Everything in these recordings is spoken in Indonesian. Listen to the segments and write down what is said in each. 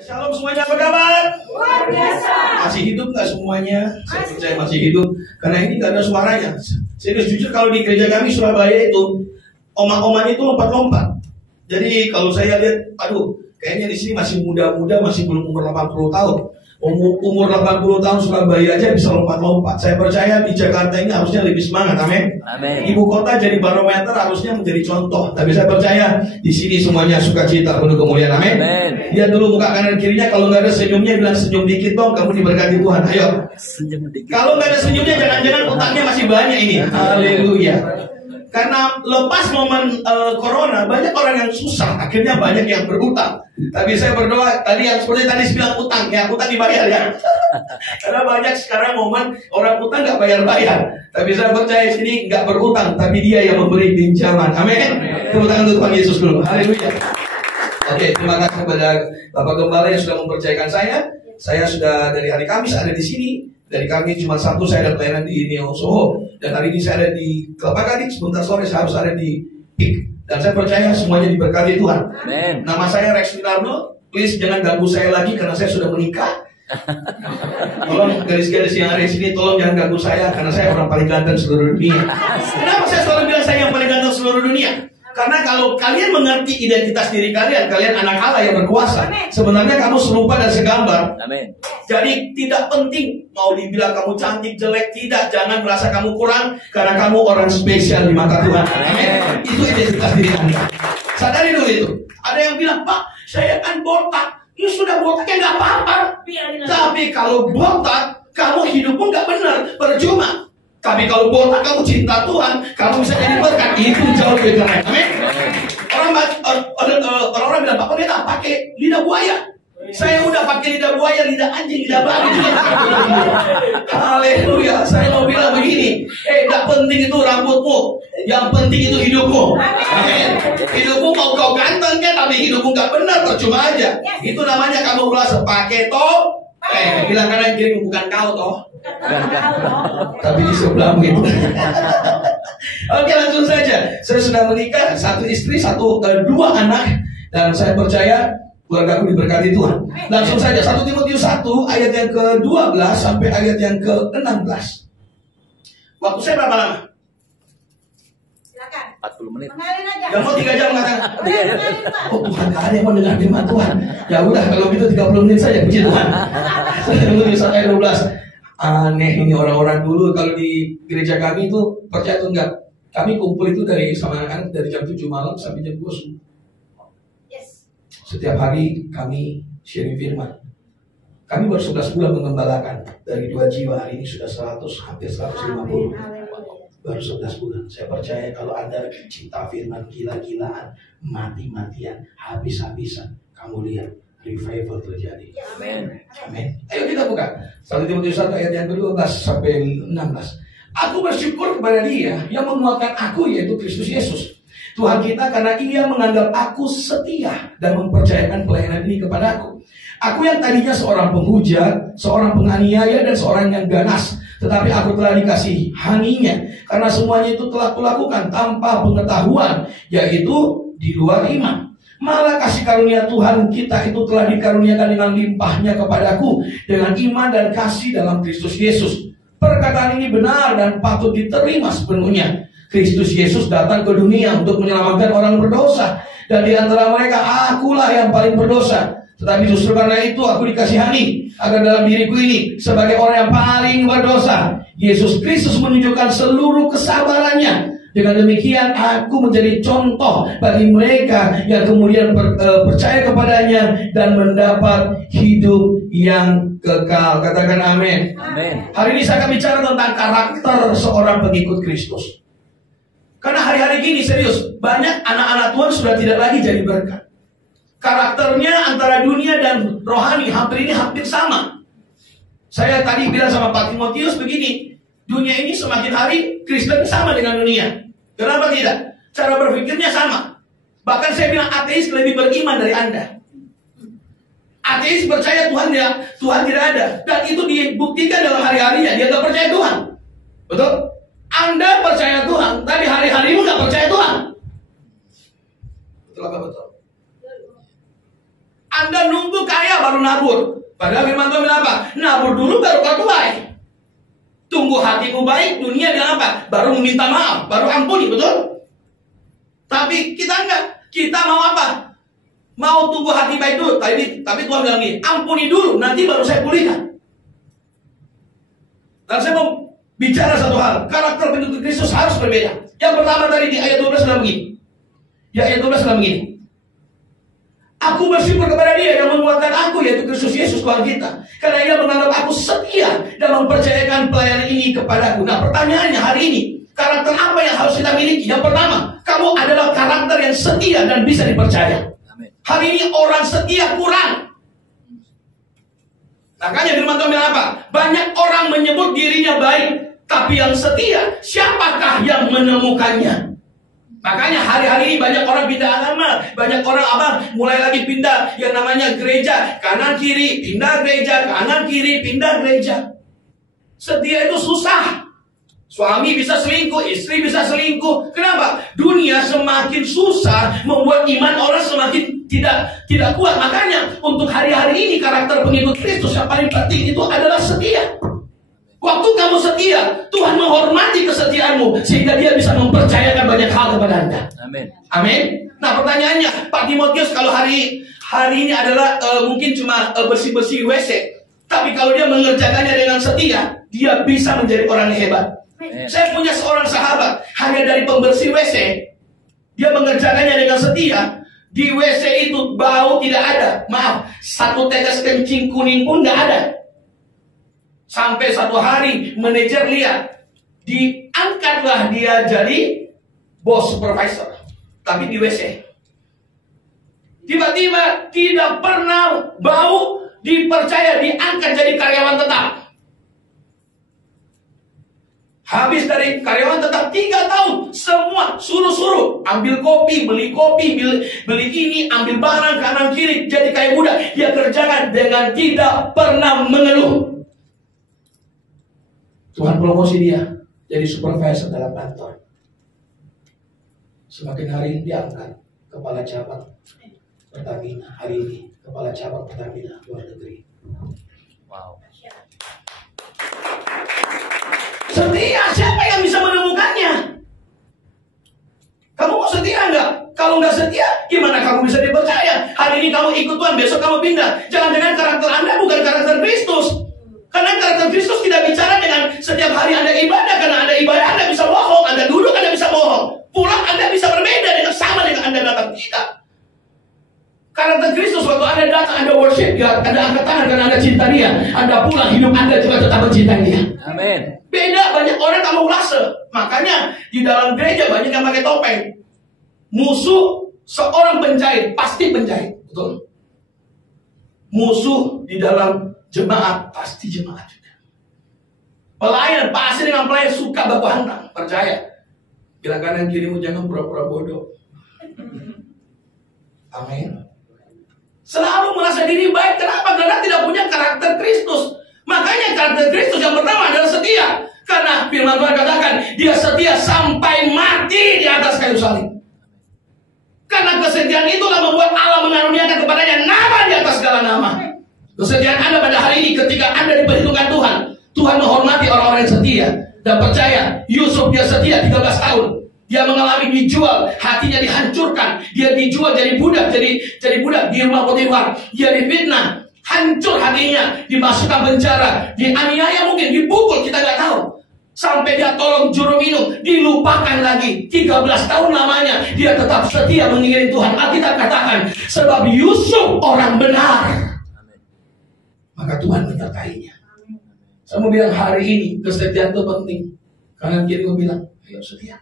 Shalom semuanya, apa kabar? Luar biasa. Masih hidup nggak semuanya? Saya percaya masih hidup. Karena ini nggak ada suaranya. Serius, jujur kalau di gereja kami Surabaya itu, oma-omanya itu lompat-lompat. Jadi kalau saya lihat, aduh, kayaknya di sini masih muda-muda, masih belum umur 80 tahun. Umur 80 tahun Surabaya aja bisa lompat-lompat. Saya percaya di Jakarta ini harusnya lebih semangat, amin. Amin. Ibu kota jadi barometer, harusnya menjadi contoh. Tapi saya percaya di sini semuanya sukacita penuh kemuliaan, amin. Amin. Lihat dulu muka kanan kirinya, kalau nggak ada senyumnya bilang senyum dikit dong, kamu diberkati Tuhan. Ayo. Senyum dikit. Kalau nggak ada senyumnya, jangan-jangan utangnya masih banyak ini. Haleluya. Karena lepas momen corona, banyak orang yang susah, akhirnya banyak yang berutang. Tapi saya berdoa, tadi yang seperti tadi bilang utang, ya utang dibayar ya. Karena banyak sekarang momen orang utang nggak bayar-bayar. Tapi saya percaya sini nggak berutang, tapi dia yang memberi pinjaman. Amin. Tepuk tangan untuk Tuhan Yesus dulu. Haleluya. Oke, terima kasih kepada Bapak Gembala yang sudah mempercayakan saya. Saya sudah dari hari Kamis ada di sini. Dari kami cuma Sabtu saya ada pelayanan di Neo Soho. Dan hari ini saya ada di Kelapa Gading. Sebentar sore saya harus ada di PIK. Dan saya percaya semuanya diberkati Tuhan. Amin. Nama saya Rex Winarno. Please jangan ganggu saya lagi karena saya sudah menikah. Tolong garis-garis yang ada di sini, tolong jangan ganggu saya karena saya orang paling ganteng seluruh dunia. Kenapa saya selalu bilang saya yang paling ganteng seluruh dunia? Karena kalau kalian mengerti identitas diri kalian, kalian anak Allah yang berkuasa. Sebenarnya kamu serupa dan segambar. Amin. Jadi tidak penting mau dibilang kamu cantik, jelek, tidak. Jangan merasa kamu kurang karena kamu orang spesial di mata Tuhan. Amin. Itu identitas diri Anda. Sadari dulu itu. Ada yang bilang, Pak, saya kan botak. Ya sudah botak ya nggak apa-apa. Tapi kalau botak, kamu hidupmu nggak benar, percuma. Tapi kalau botak kamu cinta Tuhan, kamu bisa jadi berkat. Itu jauh lebih keren. Amin. Orang-orang bilang, Pak Pendeta pakai lidah buaya. Saya udah pakai lidah buaya, lidah anjing, lidah babi juga. Haleluya. Saya mau bilang begini, gak penting itu rambutmu, yang penting itu hidupmu. Amin. Hidupmu mau kau ganteng kan, tapi hidupmu gak benar, percuma aja. Itu namanya kamu merasa pakai toh. Bilang kanan kiri bukan kau toh. Tapi di sebelahmu itu. Oke, langsung saja. Saya sudah menikah, satu istri, dua anak, dan saya percaya keluargaku diberkati Tuhan. Langsung saja 1 Timotius 1 ayat yang ke-12 sampai ayat yang ke-16. Waktu saya berapa lama? Silakan. 40 menit. Mengalir aja. Gak mau 3 jam katakan. Mengalir, Pak. Oh Tuhan, gak ada yang mau dengar firman Tuhan. Ya udah, kalau gitu 30 menit saja, puji Tuhan. 1 Timotius 1 ayat 12. Aneh ini orang-orang dulu kalau di gereja kami itu, percaya atau enggak, kami kumpul itu sama anak-anak dari jam 7 malam sampai jam 2 subuh. Yes. Setiap hari kami sharing firman. Kami baru 11 bulan mengembalakan. Dari 2 jiwa, hari ini sudah 100, hampir 150. Baru 11 bulan. Saya percaya kalau Anda cinta firman, gila-gilaan, mati-matian, habis-habisan, kamu lihat revival terjadi. Amin. Amin. Ayo kita buka 1 Timotius 1 ayat yang ke-12 sampai 16. Aku bersyukur kepada Dia yang menguatkan aku, yaitu Kristus Yesus Tuhan kita, karena Ia menganggap aku setia dan mempercayakan pelayanan ini kepada aku. Aku yang tadinya seorang penghujat, seorang penganiaya, dan seorang yang ganas, tetapi aku telah dikasihaninya karena semuanya itu telah kulakukan tanpa pengetahuan, yaitu di luar iman. Malah kasih karunia Tuhan kita itu telah dikaruniakan dengan limpahnya kepadaku dengan iman dan kasih dalam Kristus Yesus. Perkataan ini benar dan patut diterima sepenuhnya. Kristus Yesus datang ke dunia untuk menyelamatkan orang berdosa, dan di antara mereka akulah yang paling berdosa. Tetapi justru karena itu aku dikasihani, agar dalam diriku ini sebagai orang yang paling berdosa, Yesus Kristus menunjukkan seluruh kesabarannya. Dengan demikian aku menjadi contoh bagi mereka yang kemudian percaya kepadanya dan mendapat hidup yang kekal. Katakan amin. Amin. Hari ini saya akan bicara tentang karakter seorang pengikut Kristus. Karena hari-hari gini serius, banyak anak-anak Tuhan sudah tidak lagi jadi berkat. Karakternya antara dunia dan rohani hampir sama. Saya tadi bilang sama Pak Timotius begini, dunia ini semakin hari Kristen sama dengan dunia. Kenapa tidak? Cara berpikirnya sama. Bahkan saya bilang ateis lebih beriman dari Anda. Ateis percaya Tuhan tidak ada, dan itu dibuktikan dalam hari-harinya. Dia tidak percaya Tuhan. Betul? Anda percaya Tuhan, tapi hari-harimu nggak percaya Tuhan. Betul apa betul? Anda nunggu kaya baru nabur. Padahal firman Tuhan bilang apa? Nabur dulu baru kau tuai. Tunggu hatimu baik, dunia bilang apa? Baru meminta maaf, baru ampuni, betul? Tapi kita enggak. Kita mau apa? Mau tunggu hati baik dulu. Tapi Tuhan bilang gini, ampuni dulu, nanti baru saya pulihkan. Dan saya mau bicara satu hal. Karakter pengikut Kristus harus berbeda. Yang pertama tadi di ayat 12 bilang begini. Di ayat 12 bilang begini. Aku bersyukur kepada Dia yang menguatkan aku, yaitu Kristus Yesus Tuhan kita. Karena Ia menganggap aku setia dan mempercayakan pelayanan ini kepadaku. Nah, pertanyaannya hari ini, karakter apa yang harus kita miliki? Yang pertama, kamu adalah karakter yang setia dan bisa dipercaya. Amin. Hari ini orang setia kurang. Makanya firman Tuhan bilang apa? Banyak orang menyebut dirinya baik, tapi yang setia, siapakah yang menemukannya? Makanya hari-hari ini banyak orang pindah agama, banyak orang mulai lagi pindah yang namanya gereja, kanan kiri pindah gereja, kanan kiri pindah gereja. Setia itu susah. Suami bisa selingkuh, istri bisa selingkuh. Kenapa? Dunia semakin susah, membuat iman orang semakin tidak kuat. Makanya untuk hari-hari ini karakter pengikut Kristus yang paling penting itu adalah setia. Waktu kamu setia, Tuhan menghormati kesetiaanmu sehingga Dia bisa mempercayakan banyak hal kepada Anda. Amin. Amin. Nah, pertanyaannya, Pak Timotius, kalau hari ini adalah mungkin cuma bersih-bersih WC, tapi kalau dia mengerjakannya dengan setia, dia bisa menjadi orang yang hebat. Amin. Saya punya seorang sahabat hanya dari pembersih WC, dia mengerjakannya dengan setia. Di WC itu bau tidak ada. Maaf, satu tetes kencing kuning pun tidak ada. Sampai satu hari manajer lihat, diangkatlah dia jadi bos supervisor, tapi di WC. Tiba-tiba tidak pernah bau, dipercaya diangkat jadi karyawan tetap. Habis dari karyawan tetap 3 tahun, semua suruh-suruh, ambil kopi, beli ini, ambil barang kanan kiri, jadi kayak budak. Dia kerjakan dengan tidak pernah mengeluh. Tuhan promosi dia jadi supervisor dalam kantor. Semakin hari dia angkat kepala cabang Pertamina. Hari ini kepala cabang Pertamina luar negeri. Wow. Setia, siapa yang bisa menemukannya? Kamu mau setia enggak? Kalau enggak setia, gimana kamu bisa dipercaya? Hari ini kamu ikut Tuhan, besok kamu pindah. Jangan-jangan karakter Anda bukan karakter Kristus. Karena karakter Kristus tidak bicara dengan setiap hari Anda ibadah. Karena Anda ibadah, Anda bisa bohong. Anda duduk, Anda bisa bohong. Pulang, Anda bisa berbeda dengan sama dengan Anda datang. Tidak. Karakter Kristus waktu Anda datang, Anda worship God, Anda angkat tangan karena Anda cinta Dia. Anda pulang, hidup Anda juga tetap mencintai Dia. Amin. Beda, banyak orang kamuflase. Makanya di dalam gereja banyak yang pakai topeng. Musuh seorang penjahit, pasti penjahit. Betul. Musuh di dalam jemaat, pasti jemaat juga. Pelayan, pasti dengan pelayan suka baku hantam. Percaya. Bilang kanan kirimu jangan pura-pura bodoh. Amin. Selalu merasa diri baik. Kenapa? Karena tidak punya karakter Kristus. Makanya karakter Kristus yang pertama adalah setia. Karena firman Tuhan katakan, Dia setia sampai mati di atas kayu salib. Karena kesetiaan itulah membuat Allah mengaruniakan kepadanya nama di atas segala nama. Kesetiaan Anda pada hari ini ketika Anda diperhitungkan Tuhan, Tuhan menghormati orang-orang yang setia dan percaya. Yusuf dia setia 13 tahun. Dia mengalami dijual, hatinya dihancurkan. Dia dijual jadi budak, jadi budak di rumah Potifar. Dia difitnah, hancur hatinya, dimasukkan penjara, dianiaya mungkin, dipukul, kita nggak tahu. Sampai dia tolong juru minum, dilupakan lagi. 13 tahun lamanya dia tetap setia mengiringi Tuhan. Alkitab katakan, sebab Yusuf orang benar, maka Tuhan menyertainya. Saya mau bilang hari ini kesetiaan itu penting. Kanan kiri mau bilang, ayo setia.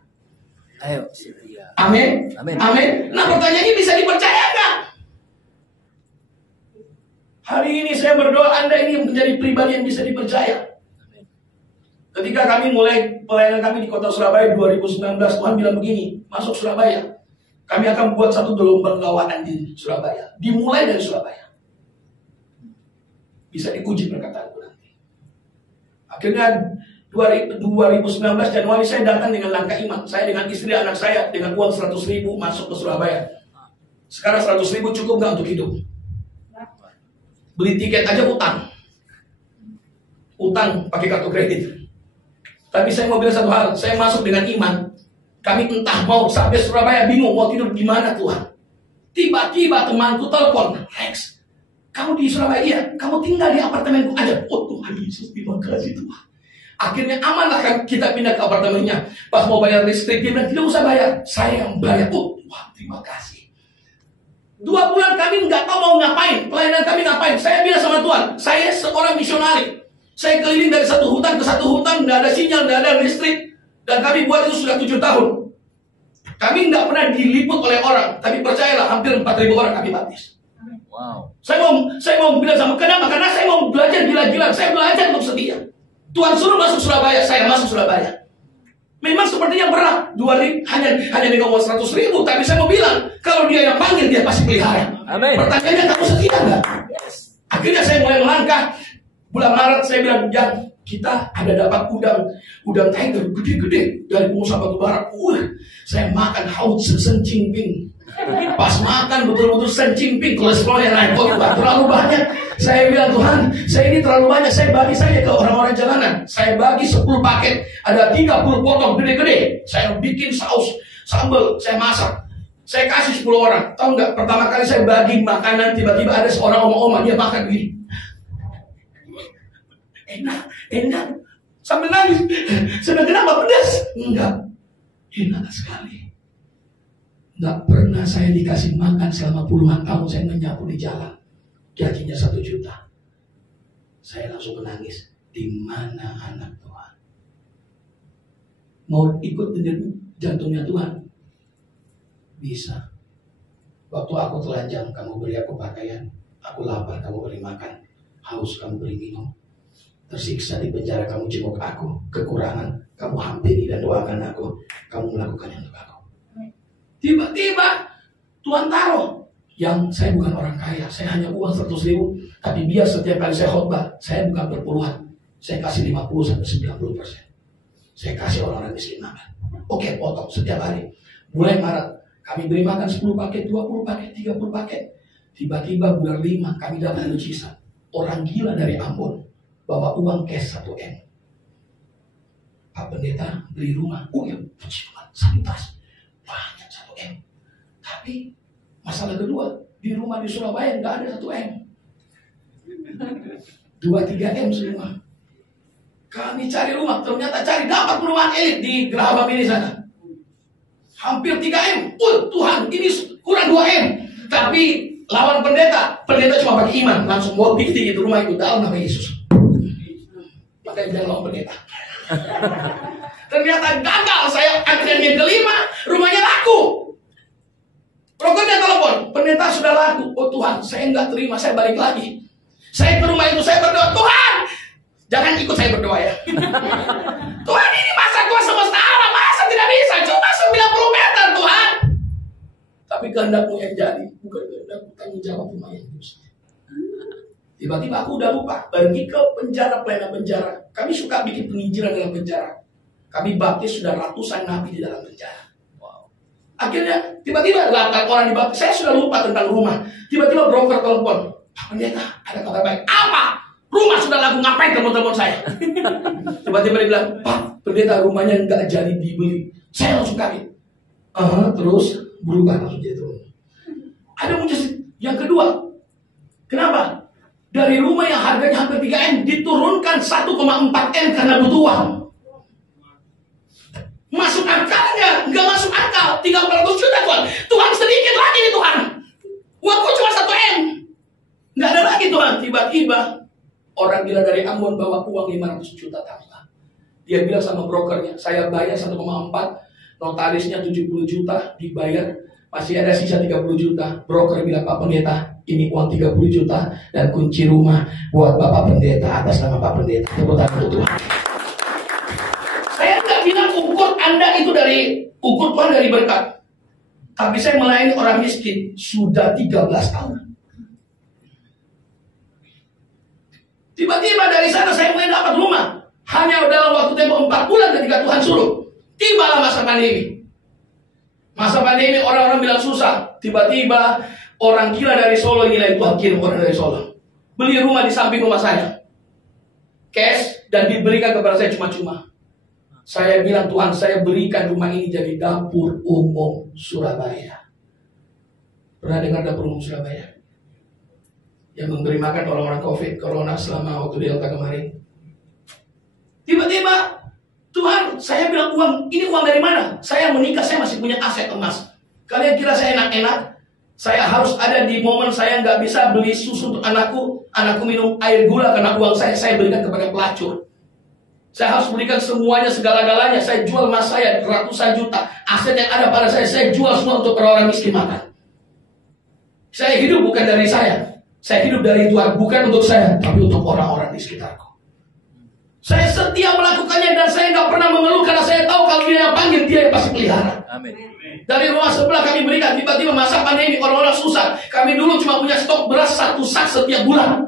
Ayo setia. Amin. Amin. Amin. Nah, pertanyaannya bisa dipercaya nggak? Hari ini saya berdoa Anda ini menjadi pribadi yang bisa dipercaya. Ketika kami mulai pelayanan kami di kota Surabaya 2019, Tuhan bilang begini, masuk Surabaya, kami akan buat satu gelombang kawanan di Surabaya. Dimulai dari Surabaya. Bisa diuji perkataanku nanti. Akhirnya 2019 Januari saya datang dengan langkah iman. Saya dengan istri anak saya dengan uang 100.000 masuk ke Surabaya. Sekarang 100.000 cukup nggak untuk hidup? Beli tiket aja utang. Utang pakai kartu kredit. Tapi saya mau bilang satu hal, saya masuk dengan iman. Kami entah mau sampai Surabaya bingung mau tidur di mana Tuhan. Tiba-tiba temanku telepon, Rex, kamu di Surabaya? Iya, kamu tinggal di apartemenku aja. Oh Tuhan Yesus, terima kasih Tuhan. Akhirnya amanlah kan kita pindah ke apartemennya. Pas mau bayar listrik, dia bilang tidak usah bayar, saya yang bayar. Oh Tuhan, terima kasih. 2 bulan kami nggak tahu mau ngapain, pelayanan kami ngapain. Saya bilang sama Tuhan, saya seorang misionari. Saya keliling dari satu hutan ke satu hutan, nggak ada sinyal, nggak ada listrik. Dan kami buat itu sudah 7 tahun. Kami nggak pernah diliput oleh orang, tapi percayalah hampir 4.000 orang kami baptis. Wow. Saya mau bilang sama, kenapa? Karena saya mau belajar gila-gilaan. Saya belajar untuk setia. Tuhan suruh masuk Surabaya, saya masuk Surabaya. Memang sepertinya berat, 2.000 hanya dengan uang 100.000, tapi saya mau bilang, kalau dia yang panggil, dia pasti pelihara. Amin. Pertanyaannya, kamu setia nggak? Akhirnya saya mulai melangkah. Bulan Maret saya bilang, Jan, kita ada dapat udang tiger gede-gede dari pengusaha batu bara. Saya makan haut sencingping. Pas makan betul-betul sencingping, kolesterolnya naik. Oh, terlalu banyak. Saya bilang, Tuhan, saya ini terlalu banyak. Saya bagi saja ke orang-orang jalanan. Saya bagi 10 paket. Ada 30 potong gede-gede. Saya bikin saus, sambal, saya masak. Saya kasih 10 orang. Tahu nggak? Pertama kali saya bagi makanan, tiba-tiba ada seorang oma-oma, dia makan begini. Enak. Sambil nangis. Saya bilang, kenapa pedas? Enggak. Enak sekali. Enggak pernah saya dikasih makan selama puluhan tahun. Saya menyapu di jalan. Gajinya 1 juta. Saya langsung menangis. Di mana anak Tuhan? Mau ikut denyut jantungnya Tuhan? Bisa. Waktu aku telanjang, kamu beri aku pakaian. Aku lapar, kamu beri makan. Haus, kamu beri minum. Tersiksa di penjara, kamu jenguk aku. Kekurangan, kamu hampiri dan doakan aku. Kamu melakukannya untuk aku. Tiba-tiba Tuhan taruh. Yang saya bukan orang kaya, saya hanya uang 100.000. Tapi biar setiap kali saya khotbah, saya bukan berpuluhan. Saya kasih 50-90%. Saya kasih orang-orang miskin makan. Oke, potong setiap hari. Mulai Maret, kami beri makan 10 paket, 20 paket, 30 paket. Tiba-tiba bulan 5 kami dapat mujizat. Orang gila dari Ambon bawa uang cash 1 M. Pak Pendeta beli rumah. Oh ya, puji Tuhan, santas. Banyak 1 M. Tapi masalah kedua, di rumah di Surabaya nggak ada 1 M. 2-3 M semua. Kami cari rumah, ternyata dapat perumahan elit di Geraha Bamili sana. Hampir 3 M. Tuhan, ini kurang 2 M. Tapi lawan pendeta cuma pakai iman, langsung mau bikin itu rumah itu dalam nama Yesus. Makanya bilang lawan pendeta. Ternyata gagal. Saya akhirnya yang kelima, rumahnya laku. Prokernya telepon, pendeta sudah laku. Oh Tuhan, saya nggak terima, saya balik lagi. Saya ke rumah itu, saya berdoa, Tuhan, jangan ikut saya berdoa ya. Tuhan, ini masa Tuhan semesta alam, masa tidak bisa, cuma 90 meter Tuhan. Tapi kehendakmu yang jadi, bukan kehendakmu, tanggung jawab rumah yang bisa. Tiba-tiba aku udah lupa, pergi ke penjara, pelayanan penjara. Kami suka bikin penginjilan dalam penjara. Kami baptis sudah ratusan nabi di dalam penjara. Wow. Akhirnya tiba-tiba 8 orang dibaptis. Saya sudah lupa tentang rumah. Tiba-tiba broker telepon, Pak Pendeta, ada kabar baik. Apa? Rumah sudah laku, ngapain telepon-telepon saya? Tiba-tiba dia bilang, Pak Pendeta, rumahnya nggak jadi dibeli. Saya langsung kaget. Terus berubah langsung jadi turun. Ada mujizat yang kedua. Kenapa? Dari rumah yang harganya hampir 3 M diturunkan 1,4 M karena butuh uang. Masuk akalnya? Nggak masuk akal. 300 juta Tuhan. Tuhan sedikit lagi nih Tuhan. Uangku cuma 1 M. Nggak ada lagi Tuhan. Tiba-tiba orang gila dari Ambon bawa uang 500 juta tambah. Dia bilang sama brokernya, saya bayar 1,4, notarisnya 70 juta dibayar, masih ada sisa 30 juta. Broker bilang, Pak Pendeta, ini uang 30 juta dan kunci rumah buat Bapak Pendeta atas nama Pak Pendeta. Tepuk tangan untuk Tuhan. Saya nggak bilang ukur Anda itu ukur Tuhan dari berkat. Tapi saya melayani orang miskin sudah 13 tahun. Tiba-tiba dari sana saya mulai dapat rumah. Hanya dalam waktu tempo 4 bulan ketika Tuhan suruh. Tibalah masa pandemi. Masa pandemi orang-orang bilang susah. Tiba-tiba orang gila dari Solo, inilah Tuhan kirim orang dari Solo. beli rumah di samping rumah saya. Cash dan diberikan kepada saya cuma-cuma. Saya bilang, Tuhan, saya berikan rumah ini jadi dapur umum Surabaya. Pernah dengar dapur umum Surabaya? Yang memberi makan orang-orang COVID, Corona selama waktu Delta kemarin. Tiba-tiba, Tuhan, saya bilang, ini uang dari mana? Saya menikah, saya masih punya aset emas. Kalian kira saya enak-enak? Saya harus ada di momen saya nggak bisa beli susu untuk anakku minum air gula karena uang saya berikan kepada pelacur. Saya harus berikan semuanya, segala-galanya. Saya jual emas saya ratusan juta. Aset yang ada pada saya jual semua untuk orang miskin makan. Saya hidup bukan dari saya. Saya hidup dari Tuhan, bukan untuk saya, tapi untuk orang-orang di sekitarku. Saya setia melakukannya dan saya nggak pernah mengeluh karena saya tahu kalau dia yang panggil, dia yang pasti pelihara. Amin. Dari rumah sebelah kami berikan, tiba-tiba masa pandemi orang-orang susah. Kami dulu cuma punya stok beras 1 sak setiap bulan.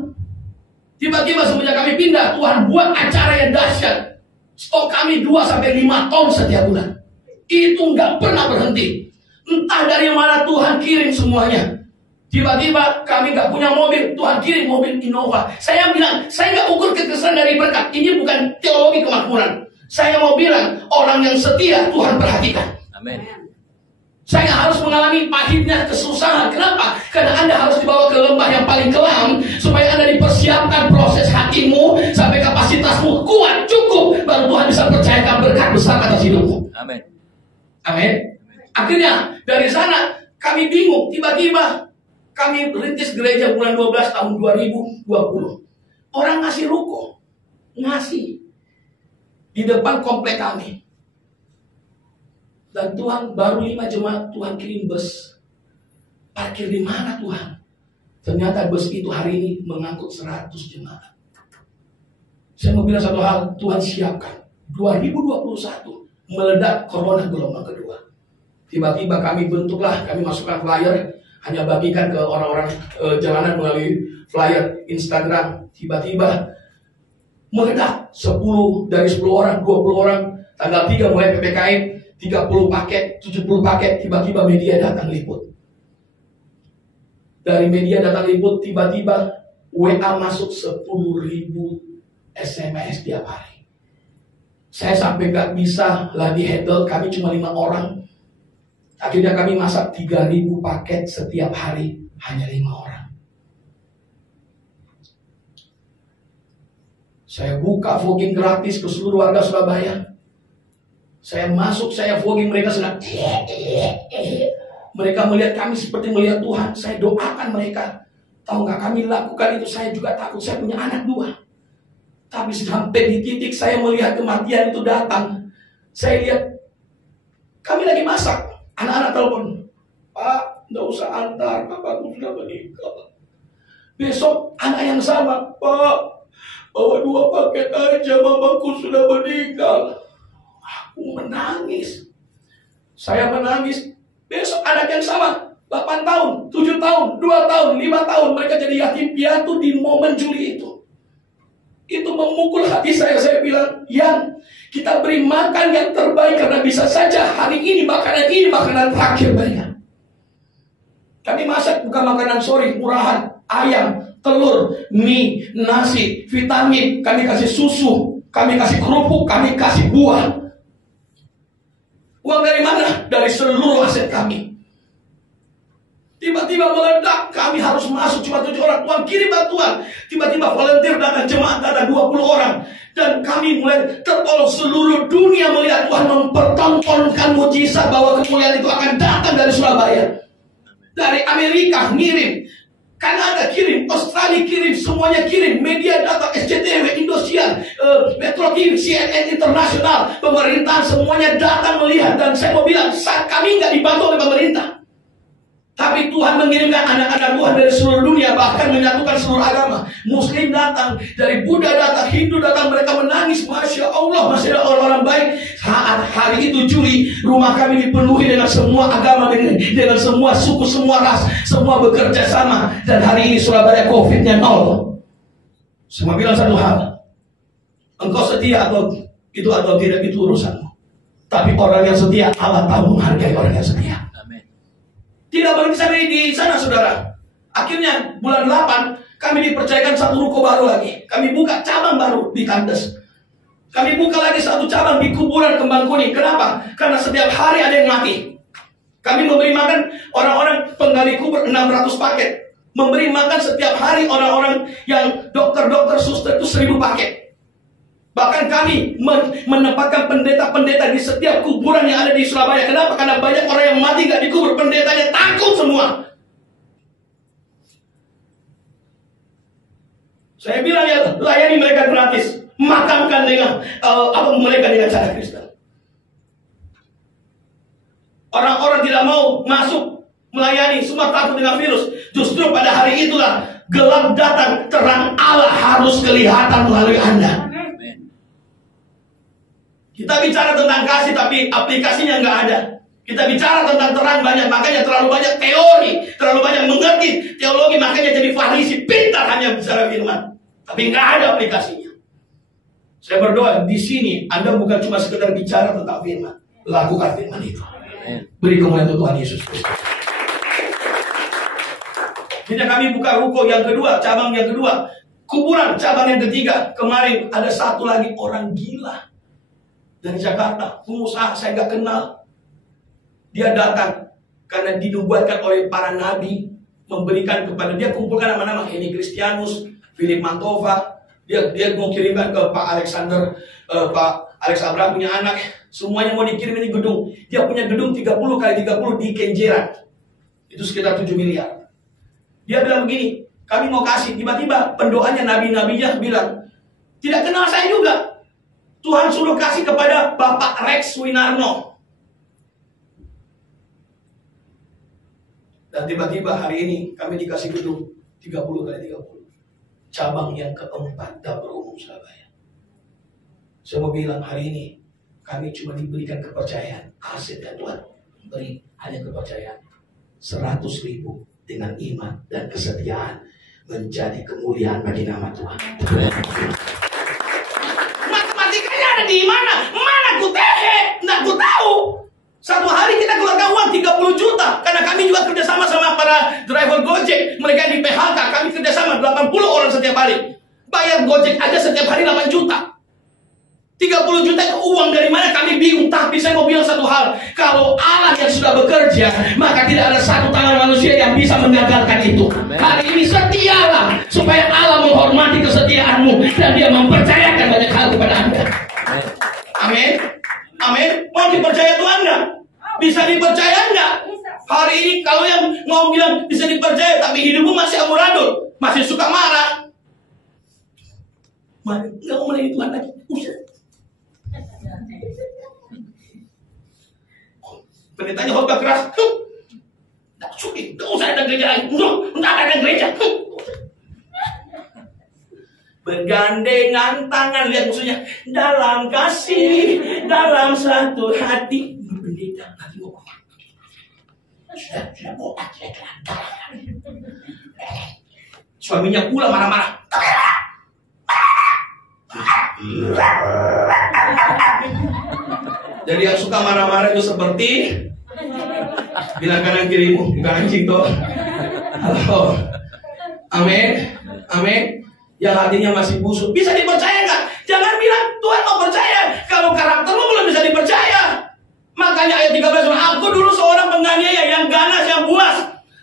Tiba-tiba semenjak kami pindah, Tuhan buat acara yang dahsyat. Stok kami 2-5 ton setiap bulan. Itu nggak pernah berhenti. Entah dari mana Tuhan kirim semuanya. Tiba-tiba kami nggak punya mobil, Tuhan kirim mobil Innova. Saya bilang, saya nggak ukur kekristenan dari berkat. Ini bukan teologi kemakmuran. Saya mau bilang, orang yang setia Tuhan perhatikan. Amin. Saya harus mengalami pahitnya kesusahan. Kenapa? Karena Anda harus dibawa ke lembah yang paling kelam supaya Anda dipersiapkan proses hatimu sampai kapasitasmu kuat, cukup, baru Tuhan bisa percayakan berkat besar atas hidupmu. Amin. Amin. Akhirnya dari sana kami bingung. Tiba-tiba kami rintis gereja bulan 12 tahun 2020. Orang ngasih ruko, ngasih di depan komplek kami. Dan Tuhan baru 5 jemaat Tuhan kirim bus. Parkir di mana Tuhan? Ternyata bus itu hari ini mengangkut 100 jemaat. Saya mau bilang satu hal, Tuhan siapkan. 2021 meledak corona gelombang kedua. Tiba-tiba kami masukkan flyer, hanya bagikan ke orang-orang jalanan melalui flyer Instagram. Tiba-tiba meledak 10 dari 10 orang, 20 orang. Tanggal 3 mulai PPKM. 30 paket, 70 paket, tiba-tiba media datang liput. Dari media datang liput, tiba-tiba WA masuk 10.000 SMS tiap hari. Saya sampai gak bisa lagi handle, kami cuma 5 orang. Akhirnya kami masak 3.000 paket setiap hari, hanya 5 orang. Saya buka vlogging gratis ke seluruh warga Surabaya. Saya masuk, saya vlogging, mereka sedang mereka melihat kami seperti melihat Tuhan. Saya doakan mereka. Tahu nggak, kami lakukan itu, saya juga takut. Saya punya anak 2. Tapi sampai di titik saya melihat kematian itu datang. Saya lihat kami lagi masak. Anak-anak telepon, Pak, nggak usah antar, bapakku sudah meninggal. Besok anak yang sama, Pak, bawa 2 paket aja, mamaku sudah meninggal. Aku menangis. Saya menangis. Besok anak yang sama, 8 tahun, 7 tahun, 2 tahun, 5 tahun, mereka jadi yatim piatu di momen Juli itu. Itu memukul hati saya. Saya bilang, yang kita beri makan yang terbaik karena bisa saja hari ini makanan terakhir mereka. Kami masak bukan makanan sore, murahan, ayam, telur, mie, nasi, vitamin, kami kasih susu, kami kasih kerupuk, kami kasih buah. Uang dari mana? Dari seluruh aset kami. Tiba-tiba meledak, kami harus masuk cuma 7 orang. Tuhan kirim bantuan. Tiba-tiba volunteer datang, jemaat datang 20 orang. Dan kami mulai tertolong. Seluruh dunia melihat Tuhan mempertontonkan mujizat bahwa kemuliaan itu akan datang dari Surabaya. Dari Amerika ngirim, Kanada kirim, Australia kirim, semuanya kirim. Media datang, SCTV, Indosiar, Metro TV, CNN Internasional, pemerintahan semuanya datang melihat. Dan saya mau bilang, saat kami nggak dibantu oleh pemerintah, tapi Tuhan mengirimkan anak-anak Tuhan dari seluruh dunia, bahkan menyatukan seluruh agama. Muslim datang, dari Buddha datang, Hindu datang, mereka menangis. Masya Allah, masih ada orang-orang baik. Saat hari itu Juli, rumah kami dipenuhi dengan semua agama, dengan semua suku, semua ras, semua bekerja sama. Dan hari ini Surabaya COVID-nya 0. Semua bilang satu hal, engkau setia atau tidak itu urusanmu. Tapi orang yang setia, Allah tahu menghargai orang yang setia. Tidak berhenti sampai di sana, saudara. Akhirnya bulan 8 Kami dipercayakan satu ruko baru lagi. Kami buka cabang baru di Kandes. Kami buka lagi satu cabang di kuburan Kembang Kuning. Kenapa? Karena setiap hari ada yang mati. Kami memberi makan orang-orang penggali kubur 600 paket. Memberi makan setiap hari orang-orang yang dokter-dokter suster itu 1000 paket. Bahkan kami menempatkan pendeta-pendeta di setiap kuburan yang ada di Surabaya. Kenapa? Karena banyak orang yang mati gak dikubur. Pendetanya takut semua. Saya bilang ya, layani mereka gratis. Makamkan dengan mereka dengan cara Kristen. Orang-orang tidak mau masuk melayani, semua takut dengan virus. Justru pada hari itulah gelap datang, terang Allah harus kelihatan melalui Anda. Kita bicara tentang kasih tapi aplikasinya nggak ada. Kita bicara tentang terang banyak, makanya terlalu banyak teori, terlalu banyak mengerti teologi, makanya jadi farisi, pintar hanya bicara firman, tapi nggak ada aplikasinya. Saya berdoa di sini Anda bukan cuma sekedar bicara tentang firman, lakukan firman itu. Beri kemuliaan untuk Tuhan Yesus Kristus. Jadi kami buka ruko yang kedua, cabang yang kedua, kuburan cabang yang ketiga. Kemarin ada satu lagi orang gila dari Jakarta, pengusaha saya gak kenal. Dia datang karena dinubuatkan oleh para nabi, memberikan kepada dia, kumpulkan nama-nama Henny Kristianus, Philip Mantova. Dia mau kirimkan ke Pak Alexander, Pak Alex Abraham punya anak, semuanya mau dikirim ini gedung. Dia punya gedung 30 kali 30 di Kenjeran, itu sekitar 7 miliar. Dia bilang begini, kami mau kasih. Tiba-tiba pendoanya nabi-nabinya bilang, tidak kenal saya juga. Tuhan suruh kasih kepada Bapak Rex Winarno. Dan tiba-tiba hari ini kami dikasih gedung 30 kali 30. Cabang yang keempat dapur umum Surabaya. Saya mau bilang hari ini kami cuma diberikan kepercayaan. Aset dan Tuhan beri hanya kepercayaan. 100.000 dengan iman dan kesetiaan menjadi kemuliaan bagi nama Tuhan. Matematikanya ada di mana? Mana ku tehe? Nggak ku tahu. Satu hari kita keluarkan uang 30 juta. Karena kami juga kerjasama sama para driver Gojek. Mereka di PHK. Kami kerjasama 80 orang setiap hari. Bayar Gojek aja setiap hari 8 juta. 30 juta itu uang dari mana kami bingung. Tapi saya mau bilang satu hal. Kalau Allah yang sudah bekerja, maka tidak ada satu tangan manusia yang bisa menggagalkan itu. Hari ini setialah, supaya Allah menghormati kesetiaanmu dan dia mempercayakan banyak hal kepada Anda. Amin. Amin. Mau dipercaya Tuhan enggak? Bisa dipercaya enggak? Hari ini kalau yang mau bilang bisa dipercaya tapi hidupmu masih amburadul, masih suka marah, enggak mau melayani Tuhan lagi. Pendetanya khotbah keras, tak suki, tak usah ada gereja lain, tak ada gereja. Bergandengan tangan, lihat musuhnya, dalam kasih, dalam satu hati. Pendeta nanti mau sudah botak, suaminya pula marah-marah. Jadi yang suka marah-marah itu seperti bilang kanan kirimu, bukan anjing toh. Halo. Amin. Amin. Yang hatinya masih busuk, bisa dipercaya nggak? Jangan bilang Tuhan mau percaya kalau karaktermu belum bisa dipercaya. Makanya ayat 13, aku dulu seorang penganiaya yang ganas, yang buas,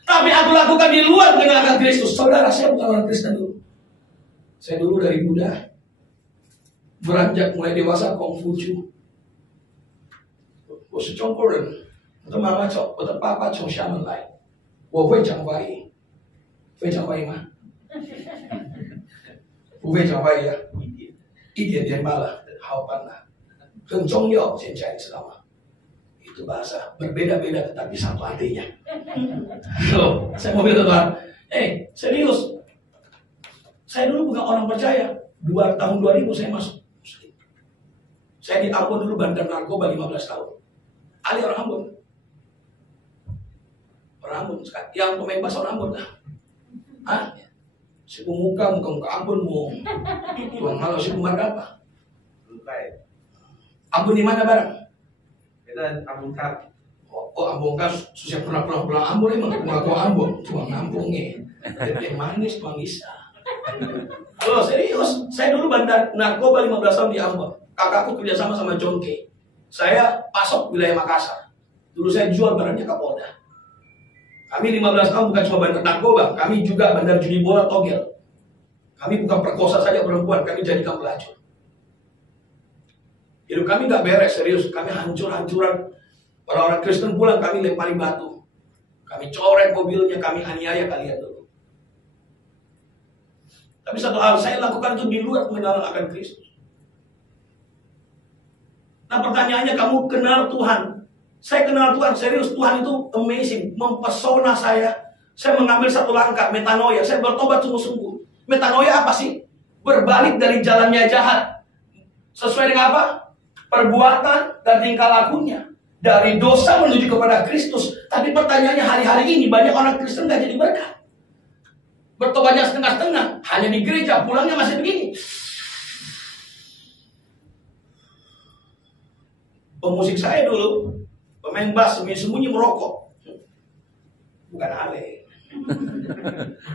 tapi aku lakukan di luar dengan Kristus. Saudara, saya bukan orang Kristen dulu. Saya dulu dari Buddha, beranjak mulai dewasa Kongfucu. 我是中国人，我的妈妈从我的爸爸从厦门来，我会讲华语，会讲华语吗？不会讲华语啊，一点点罢了，好办了，很重要，现在知道吗？itu bahasa berbeda-beda tetapi satu artinya. Loh, saya mau bilang Tuhan, serius, saya dulu bukan orang percaya. Tahun 2000 saya masuk Muslim. Saya di Ambon dulu bandar narkoba 15 tahun. Ali orang Ambon. Orang Ambon, yang pemain bahasa orang Ambon. Hah? Si pemuka, muka Ambon mau. Tuhan malah si pemuka apa? Ambon di mana barang? Kita Ambon Kar. Oh Ambon Kar, susah pernah pulang Ambon emang. Mengaku Ambon, cuma ngampungnya. Yang manis, manis. Halo, serius. Saya dulu bandar narkoba 15 tahun di Ambon. Kakakku kerjasama sama John K. Saya pasok wilayah Makassar. Dulu saya jual barangnya Kapolda. Kami 15 tahun bukan cuma bandar narkoba, kami juga bandar judi bola togel. Kami bukan perkosa saja perempuan, kami jadikan pelacur. Hidup kami nggak beres, serius. Kami hancur-hancuran. Orang-orang Kristen pulang, kami lempari batu. Kami coret mobilnya, kami aniaya kalian dulu. Tapi satu hal, saya lakukan itu di luar pengenalan akan Kristus. Nah pertanyaannya, kamu kenal Tuhan? Saya kenal Tuhan, serius. Tuhan itu amazing, mempesona saya. Saya mengambil satu langkah, metanoia. Saya bertobat sungguh-sungguh. Metanoia apa sih? Berbalik dari jalannya jahat. Sesuai dengan apa? Perbuatan dan tingkah lakunya. Dari dosa menuju kepada Kristus. Tapi pertanyaannya, hari-hari ini banyak orang Kristen gak jadi berkat. Bertobatnya setengah-setengah, hanya di gereja, pulangnya masih begini. Pemusik saya dulu, pemain bass, sembunyi-sembunyi merokok. Bukan Ale.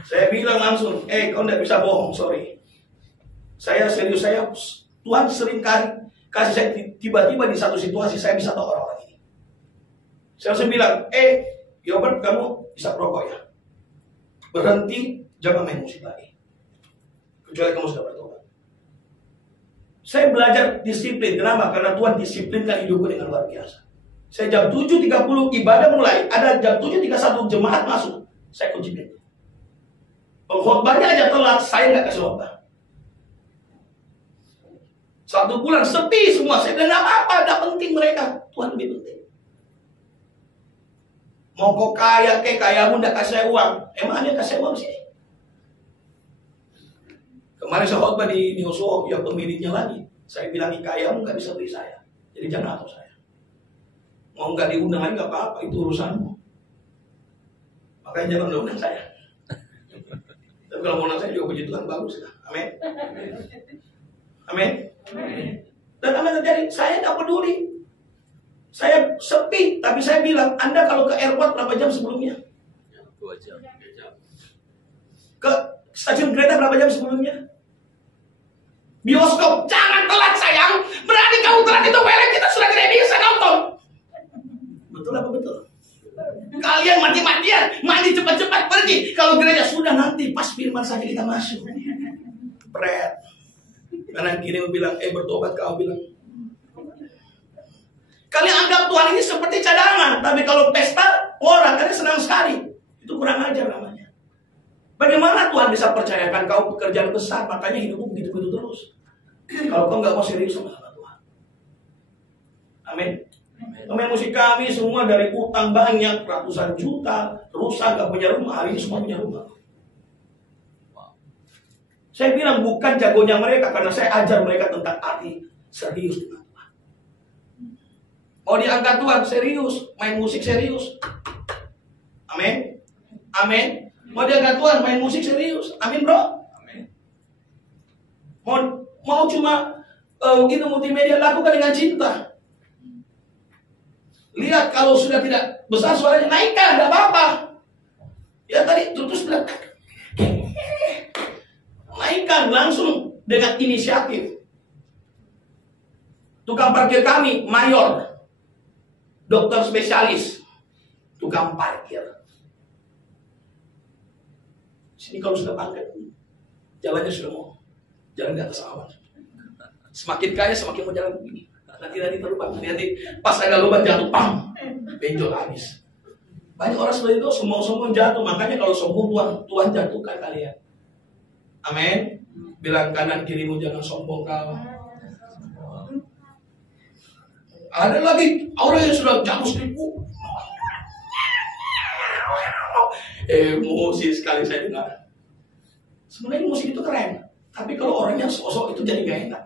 Saya bilang langsung, kau tidak bisa bohong, sorry. Saya serius, Tuhan sering kasih saya tiba-tiba di satu situasi, saya bisa tahu orang-orang ini. Saya langsung bilang, Gilbert, kamu bisa merokok ya? Berhenti, jangan main musik lagi. Kecuali kamu sudah bertobat. Saya belajar disiplin. Kenapa? Karena Tuhan disiplinkan hidupku dengan luar biasa. Saya jam 7.30 ibadah mulai. Ada jam 7.31 jemaat masuk. Saya kunci pintu. Pengkhotbahnya aja telat, saya nggak kasih khotbah. 1 bulan sepi semua. Saya bilang, apa-apa, nggak penting mereka. Tuhan lebih penting. Mau kau kaya, kayamu nggak kasih saya uang. Emang ada kasih uang sini? Kemarin saya khotbah di Newswalk, yang pemiliknya lagi. Saya bilang, kayamu nggak bisa beli saya. Jadi jangan atur saya. Mau nggak diundang lagi nggak apa-apa, itu urusanmu. Makanya jangan undang saya. Tapi kalau mau undang saya juga puji Tuhan, bagus lah. Amin. Amin. Dan apa yang terjadi? Saya nggak peduli. Saya sepi, tapi saya bilang, Anda kalau ke airport berapa jam sebelumnya? 2 jam. Ke stasiun kereta berapa jam sebelumnya? Bioskop, jangan telat sayang. Berani kamu telat itu welek, kita sudah tidak bisa nonton. Betul apa betul? Kalian mati-matian, mandi cepat-cepat pergi. Kalau gereja sudah nanti pas firman saja kita masuk. Pret. Karena kini bilang, bertobat kau bilang. Kalian anggap Tuhan ini seperti cadangan, tapi kalau pesta orang kalian senang sekali. Itu kurang ajar namanya. Bagaimana Tuhan bisa percayakan kau pekerjaan besar, makanya hidupmu begitu-begitu terus. Kalau kau nggak mau serius sama Tuhan. Amin. Pemain musik kami semua dari utang banyak, ratusan juta, rusak, gak punya rumah, hari ini semua punya rumah. Saya bilang bukan jagonya mereka, karena saya ajar mereka tentang arti serius dengan Tuhan. Mau diangkat Tuhan, serius. Main musik serius. Amin. Amin. Mau diangkat Tuhan, main musik serius. Amin bro. Amin. Mau cuma itu multimedia, lakukan dengan cinta. Lihat kalau sudah tidak besar suaranya, naikkan, tidak apa-apa. Ya tadi terus bilang, naikkan langsung dengan inisiatif. Tukang parkir kami, mayor, dokter spesialis, tukang parkir. Sini kalau sudah pangkat, jalannya sudah mau jalan di atas awan. Semakin kaya semakin mau jalan begini. Nanti terlupa, nanti pas ada lubang jatuh, pam, benjol habis. Banyak orang seperti itu, sombong-sombong jatuh. Makanya kalau sombong Tuhan jatuhkan kalian. Amin. Bilang kanan kirimu jangan sombong kau. Ada lagi orang yang sudah jatuh seribu. Emosi sekali saya dengar. Sebenarnya musik itu keren, tapi kalau orangnya sosok itu jadi gak enak.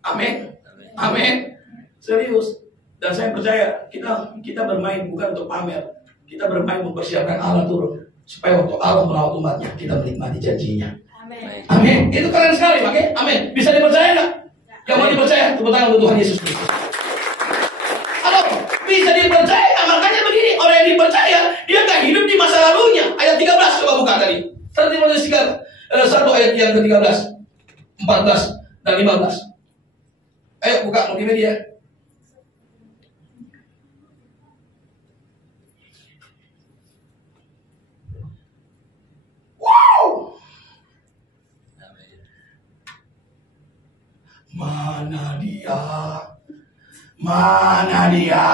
Amin. Amin. Serius. Dan saya percaya kita bermain bukan untuk pamer. Kita bermain mempersiapkan Allah turun supaya waktu Allah merawat umatnya kita menikmati janjinya. Amin. Amin. Itu keren sekali, oke? Amin. Bisa dipercaya nggak? Yang mau dipercaya, tepuk tangan untuk Tuhan Yesus Kristus. Halo, bisa dipercaya? Makanya begini, orang yang dipercaya dia nggak hidup di masa lalunya. Ayat 13 coba buka tadi. 1 Timotius 1 ayat yang ke-13, 14 dan 15. Ayo buka multimedia. Wow. Mana dia? Mana dia?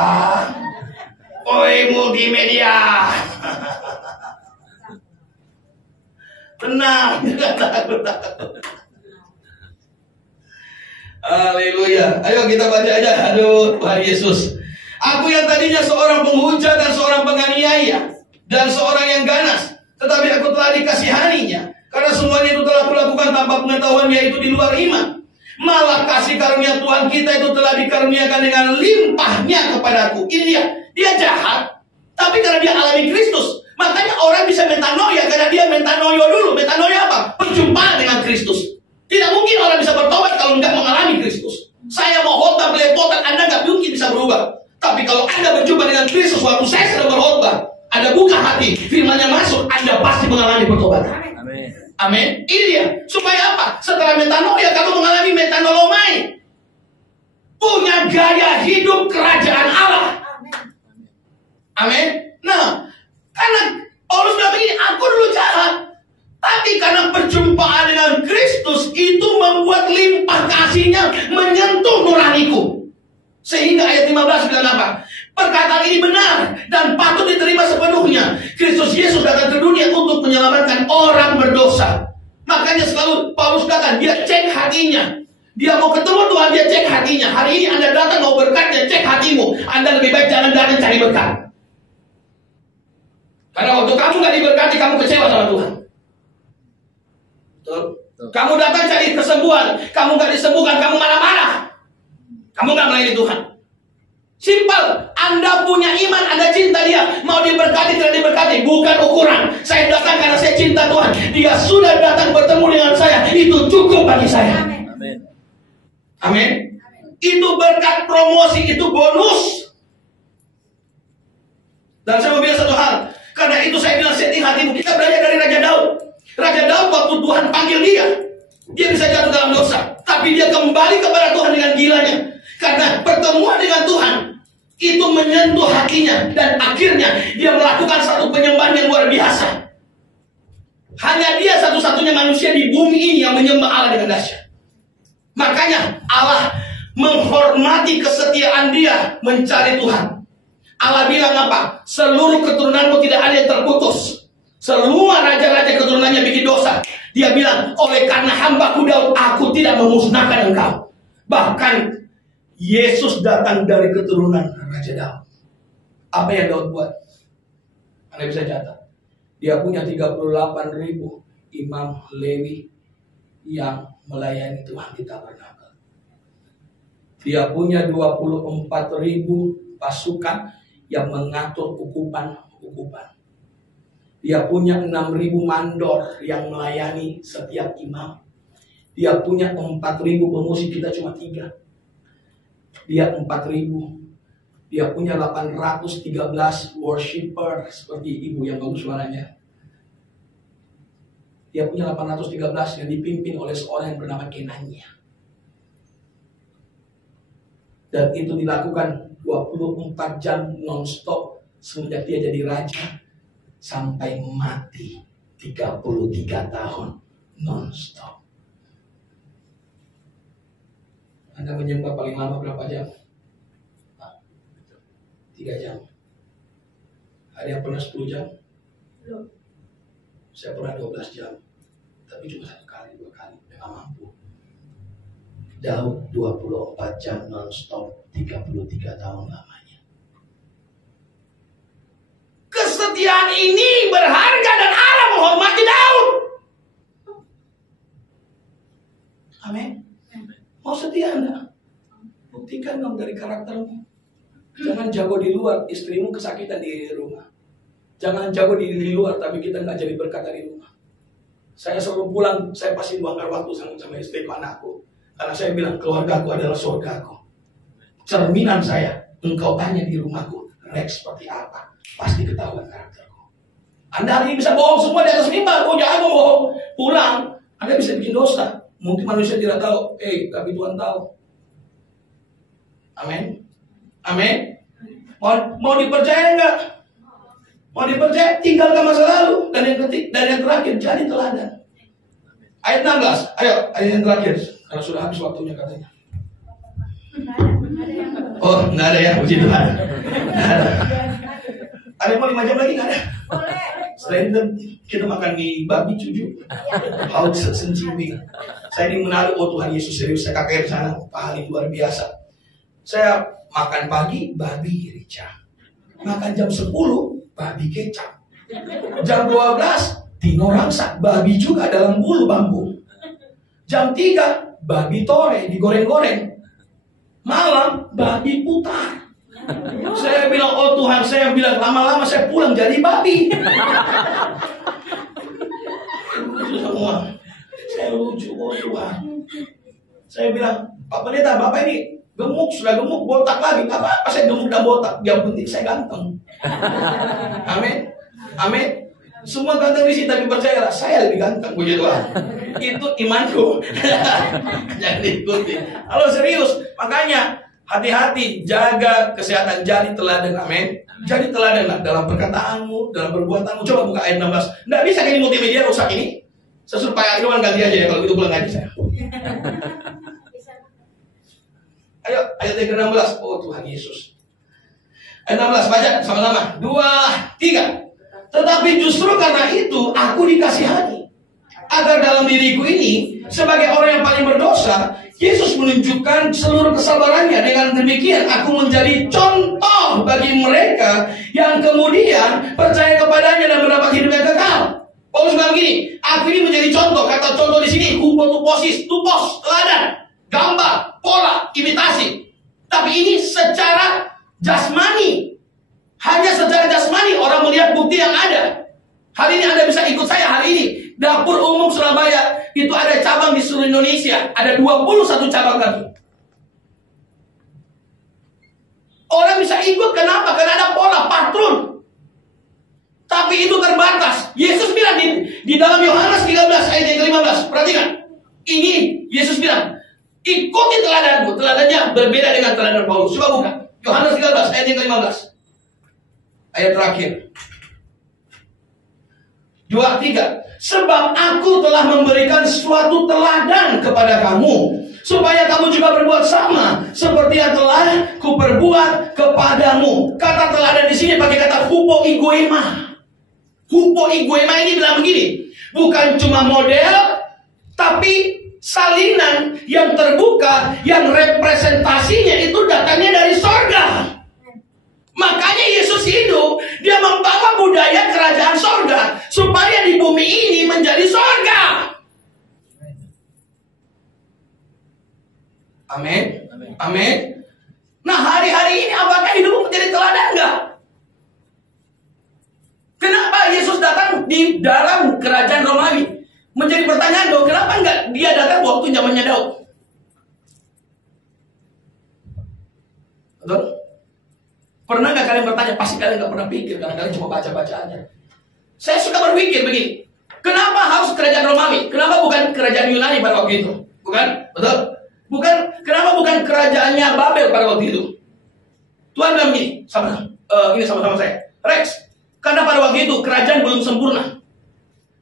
Oi multimedia. Tenang, jangan takut. Haleluya. Ayo kita baca aja. Aduh, Tuhan Yesus. Aku yang tadinya seorang penghujat dan seorang penganiaya dan seorang yang ganas, tetapi aku telah dikasihaninya, karena semuanya itu telah kulakukan tanpa pengetahuan, yaitu di luar iman. Malah kasih karunia Tuhan kita itu telah dikaruniakan dengan limpahnya kepadaku. Ini dia jahat, tapi karena dia alami Kristus, makanya orang bisa metanoia karena dia metanoia dulu. Metanoia apa? Perjumpaan dengan Kristus. Tidak mungkin orang bisa bertobat kalau nggak mengalami Kristus. Saya mau khotbah belepotan, Anda nggak mungkin bisa berubah. Tapi kalau Anda berjumpa dengan Kristus waktu saya sedang berkhotbah, Anda buka hati, firman-Nya masuk, Anda pasti mengalami pertobatan. Amin. Amin. Ini dia. Supaya apa? Setelah metanoia, kamu mengalami metanolomai. Punya gaya hidup kerajaan Allah. Amin. Nah, karena Paulus bilang begini, aku dulu jahat, tapi karena perjumpaan dengan Kristus itu membuat limpah kasih-Nya menyentuh nuraniku. Sehingga ayat 15 bilang apa? Perkataan ini benar dan patut diterima sepenuhnya. Kristus Yesus datang ke dunia untuk menyelamatkan orang berdosa. Makanya selalu Paulus katakan, dia cek hatinya. Dia mau ketemu Tuhan, dia cek hatinya. Hari ini Anda datang mau berkat, dia cek hatimu. Anda lebih baik jangan datang cari berkat. Karena waktu kamu gak diberkati, kamu kecewa sama Tuhan. Betul? Kamu datang cari kesembuhan, kamu gak disembuhkan, kamu marah-marah. Kamu gak melayani Tuhan. Simpel, Anda punya iman, Anda cinta dia. Mau diberkati, tidak diberkati, bukan ukuran. Saya datang karena saya cinta Tuhan. Dia sudah datang bertemu dengan saya, itu cukup bagi saya. Amin. Amin. Itu berkat promosi, itu bonus. Dan saya mau bilang satu hal, karena itu saya bilang setting hatimu. Kita belajar dari Raja Daud. Raja Daud waktu Tuhan panggil dia bisa jatuh dalam dosa, tapi dia kembali kepada Tuhan dengan gilanya. Karena pertemuan dengan Tuhan itu menyentuh hatinya, dan akhirnya dia melakukan satu penyembahan yang luar biasa. Hanya dia satu-satunya manusia di bumi ini yang menyembah Allah dengan dahsyat. Makanya Allah menghormati kesetiaan dia mencari Tuhan. Allah bilang apa? Seluruh keturunanmu tidak ada yang terputus. Semua raja-raja keturunannya bikin dosa. Dia bilang, oleh karena hambaku Daud, aku tidak memusnahkan engkau. Bahkan Yesus datang dari keturunan Raja Daud. Apa yang Daud buat? Anda bisa catat. Dia punya 38.000 imam Lewi yang melayani Tuhan di tabernakel. Dia punya 24.000 pasukan yang mengatur ukupan-ukupan. Dia punya 6.000 mandor yang melayani setiap imam. Dia punya 4.000 pemusik, kita cuma 3. Dia 4.000. Dia punya 813 worshiper seperti ibu yang bagus suaranya. Dia punya 813 yang dipimpin oleh seorang yang bernama Kenania. Dan itu dilakukan 24 jam non-stop semenjak dia jadi raja sampai mati 33 tahun non-stop. Anda menyembah paling lama berapa jam? 3 jam. Ada yang pernah 10 jam? Belum. Saya pernah 12 jam. Tapi cuma 1 kali, 2 kali. Memang mampu. Daud 24 jam non-stop 33 tahun lamanya. Kesetiaan ini berharga dan Allah menghormati Daud. Amin. Mau setia Anda? Buktikan dong dari karaktermu. Jangan jago di luar, istrimu kesakitan di rumah. Jangan jago di luar, tapi kita nggak jadi berkat dari rumah. Saya selalu pulang, saya pasti luangkan waktu sama istriku, anakku. Karena saya bilang, keluargaku adalah surgaku. Cerminan saya, engkau tanya di rumahku, Rex seperti apa? Pasti ketahuan karakterku. Anda hari ini bisa bohong semua di atas mimbar. Oh jangan bohong. Pulang. Anda bisa bikin dosa. Mungkin manusia tidak tahu. Tapi Tuhan tahu. Amin. Amin. Mau dipercaya enggak? Mau dipercaya, tinggalkan masa lalu. Dan yang terakhir, jadi teladan. Ayat 16. Ayo, ayat yang terakhir. Karena sudah habis waktunya katanya. Oh, nggak ada ya, puji Tuhan. Nggak ada. Ada yang mau 5 jam lagi nggak ada? Selain itu, kita makan mie babi cuju. Haut senciwi. Saya ini menaruh, oh Tuhan Yesus serius. Saya kakek di sana, paling luar biasa. Saya makan pagi, babi rica. Makan jam 10, babi kecap. Jam 12, tino rangsa, babi juga dalam bulu bambu. Jam 3, babi tore, digoreng-goreng. Malam, babi putar. Saya bilang, oh Tuhan, saya bilang lama-lama saya pulang jadi babi. Semua. Saya lucu, oh Tuhan. Saya bilang, Pak Pendeta, Bapak ini gemuk, sudah gemuk, botak lagi. Gak apa-apa saya gemuk dan botak. Yang penting saya ganteng. Amin. Amin. Semua ganteng di sini, tapi percayalah, saya lebih ganteng. Puji Tuhan. Itu imanku. Jangan diikuti. Kalau serius, makanya hati-hati, jaga kesehatan, jadi teladan. Amin. Jadi teladan dalam perkataanmu, dalam perbuatanmu. Coba buka ayat 16. Nggak bisa ini multimedia rusak ini. Saya suruh Pak Irwan ganti aja ya, kalau gitu pulang ngaji saya. Ayo, ayat yang ke-16. Oh Tuhan Yesus. Ayat 16, baca sama-sama. 2, 3. Tetapi justru karena itu aku dikasihani, agar dalam diriku ini sebagai orang yang paling berdosa, Yesus menunjukkan seluruh kesabarannya. Dengan demikian aku menjadi contoh bagi mereka yang kemudian percaya kepadanya dan mendapat hidup yang kekal. Paulus bilang begini, aku ini menjadi contoh. Kata contoh di sini, hupotuposis, tupos, teladan, gambar, pola, imitasi. Tapi ini secara jasmani. Hanya secara jasmani orang melihat bukti yang ada. Hari ini Anda bisa ikut saya hari ini. Dapur Umum Surabaya itu ada cabang di seluruh Indonesia. Ada 21 cabang kami. Orang bisa ikut, kenapa? Karena ada pola, patron. Tapi itu terbatas. Yesus bilang di dalam Yohanes 13 ayat yang ke-15. Perhatikan. Ini Yesus bilang, ikuti teladanku. Teladannya berbeda dengan teladan Paulus. Coba buka. Yohanes 13 ayat yang ke-15. Ayat terakhir. 2, 3. Sebab aku telah memberikan suatu teladan kepada kamu, supaya kamu juga berbuat sama seperti yang telah kuperbuat kepadamu. Kata teladan di sini pakai kata hupoiguema. Hupoiguema ini bilang begini, bukan cuma model, tapi salinan yang terbuka, yang representasinya itu datangnya dari sorga. Makanya Yesus hidup, dia membawa budaya kerajaan sorga, supaya di bumi ini menjadi sorga. Amin. Amin. Nah, hari-hari ini apakah hidupmu menjadi teladan enggak? Kenapa Yesus datang di dalam kerajaan Romawi? Menjadi pertanyaan dong, kenapa enggak dia datang waktu zamannya Daud? Betul? Pernah nggak kalian bertanya? Pasti kalian nggak pernah pikir, karena kalian cuma baca-baca aja. Saya suka berpikir begini, kenapa harus kerajaan Romawi? Kenapa bukan kerajaan Yunani pada waktu itu? Bukan? Betul? Bukan? Kenapa bukan kerajaannya Babel pada waktu itu? Tuhan bilang begini, sama-sama saya. Rex, karena pada waktu itu kerajaan belum sempurna.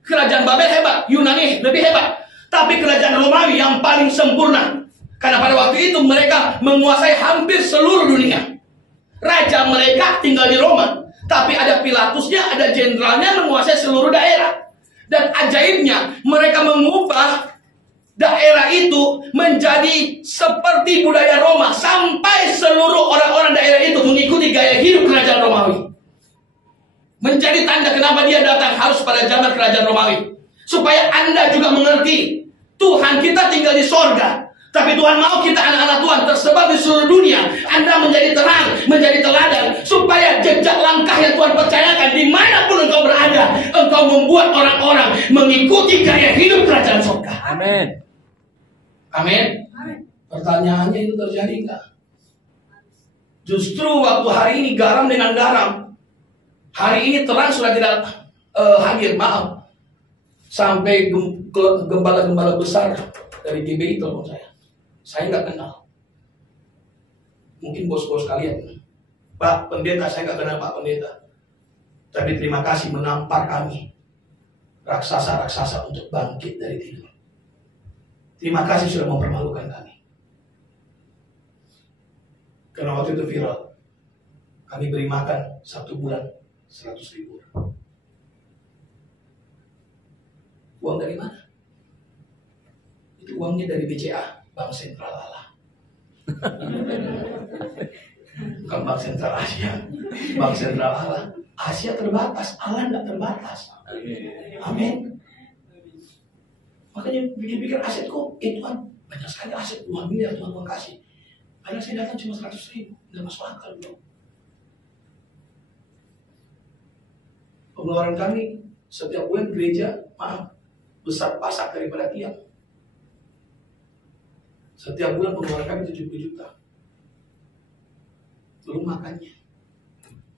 Kerajaan Babel hebat, Yunani lebih hebat. Tapi kerajaan Romawi yang paling sempurna. Karena pada waktu itu mereka menguasai hampir seluruh dunia. Raja mereka tinggal di Roma, tapi ada Pilatusnya, ada jenderalnya menguasai seluruh daerah. Dan ajaibnya, mereka mengubah daerah itu menjadi seperti budaya Roma, sampai seluruh orang-orang daerah itu mengikuti gaya hidup kerajaan Romawi. Menjadi tanda kenapa dia datang harus pada zaman kerajaan Romawi, supaya Anda juga mengerti, Tuhan kita tinggal di sorga. Tapi Tuhan mau kita anak-anak Tuhan tersebar di seluruh dunia. Anda menjadi terang, menjadi teladan, supaya jejak langkah yang Tuhan percayakan dimanapun engkau berada, engkau membuat orang-orang mengikuti gaya hidup kerajaan surga. Amin. Amin. Pertanyaannya itu terjadi enggak? Justru waktu hari ini garam dengan garam, hari ini terang sudah tidak hadir, maaf. Sampai gembala-gembala besar dari GBI telepon saya. Saya nggak kenal. Mungkin bos-bos kalian. Pak Pendeta, saya nggak kenal Pak Pendeta. Tapi terima kasih menampar kami. Raksasa-raksasa untuk bangkit dari tidur. Terima kasih sudah mempermalukan kami. Karena waktu itu viral. Kami beri makan 1 bulan 100.000. Uang dari mana? Itu uangnya dari BCA, Bank Sentral Allah. Bukan Bank Sentral Asia, Bank Sentral Allah. Asia terbatas, Allah tidak terbatas. Amin. Makanya pikir-pikir asetku, Tuhan banyak sekali aset, 2 miliar Tuhan kasih. Karena saya datang cuma 100.000, tidak masuk akal belum. Pengeluaran kami setiap bulan gereja, maaf, besar pasak daripada tiang. Setiap bulan pengeluaran kami 70 juta. Belum makannya.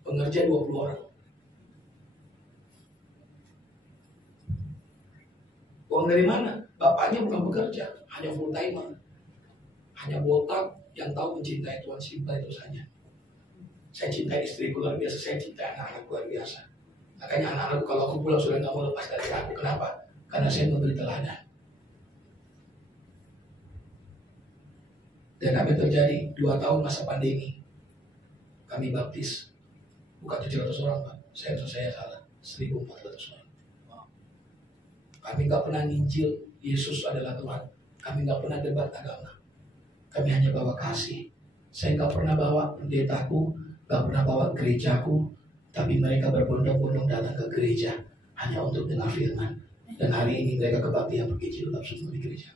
Pengerja 20 orang. Uang dari mana? Bapaknya bukan bekerja, hanya full timer. Hanya botak yang tahu mencintai Tuhan, simpel itu saja. Saya cintai istriku luar biasa, saya cintai anak-anakku luar biasa. Makanya anak-anakku kalau aku pulang sudah nggak mau lepas dari aku. Kenapa? Karena saya memberi teladan. Dan apa yang terjadi? 2 tahun masa pandemi, kami baptis bukan 700 orang, Pak. Saya salah, 1.400 orang. Kami nggak pernah nginjil Yesus adalah Tuhan. Kami nggak pernah debat agama. Kami hanya bawa kasih. Saya nggak pernah bawa pendetaku, nggak pernah bawa gerejaku, tapi mereka berbondong-bondong datang ke gereja hanya untuk dengar firman. Dan hari ini mereka kebaktian pergi jilbab semua di gereja.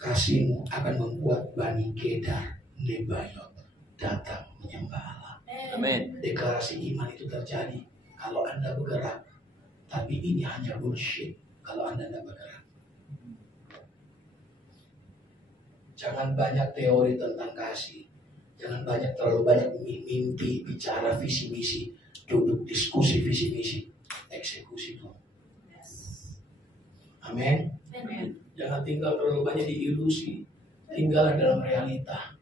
Kasihmu akan membuat Bani Kedar, Nebayot datang menyembah Allah. Amin. Deklarasi iman itu terjadi kalau Anda bergerak. Tapi ini hanya bullshit kalau Anda tidak bergerak. Jangan banyak teori tentang kasih. Jangan terlalu banyak mimpi, bicara visi misi, duduk diskusi visi misi, eksekusi dong. Amin. Jangan tinggal terlalu banyak di ilusi, tinggallah dalam realita.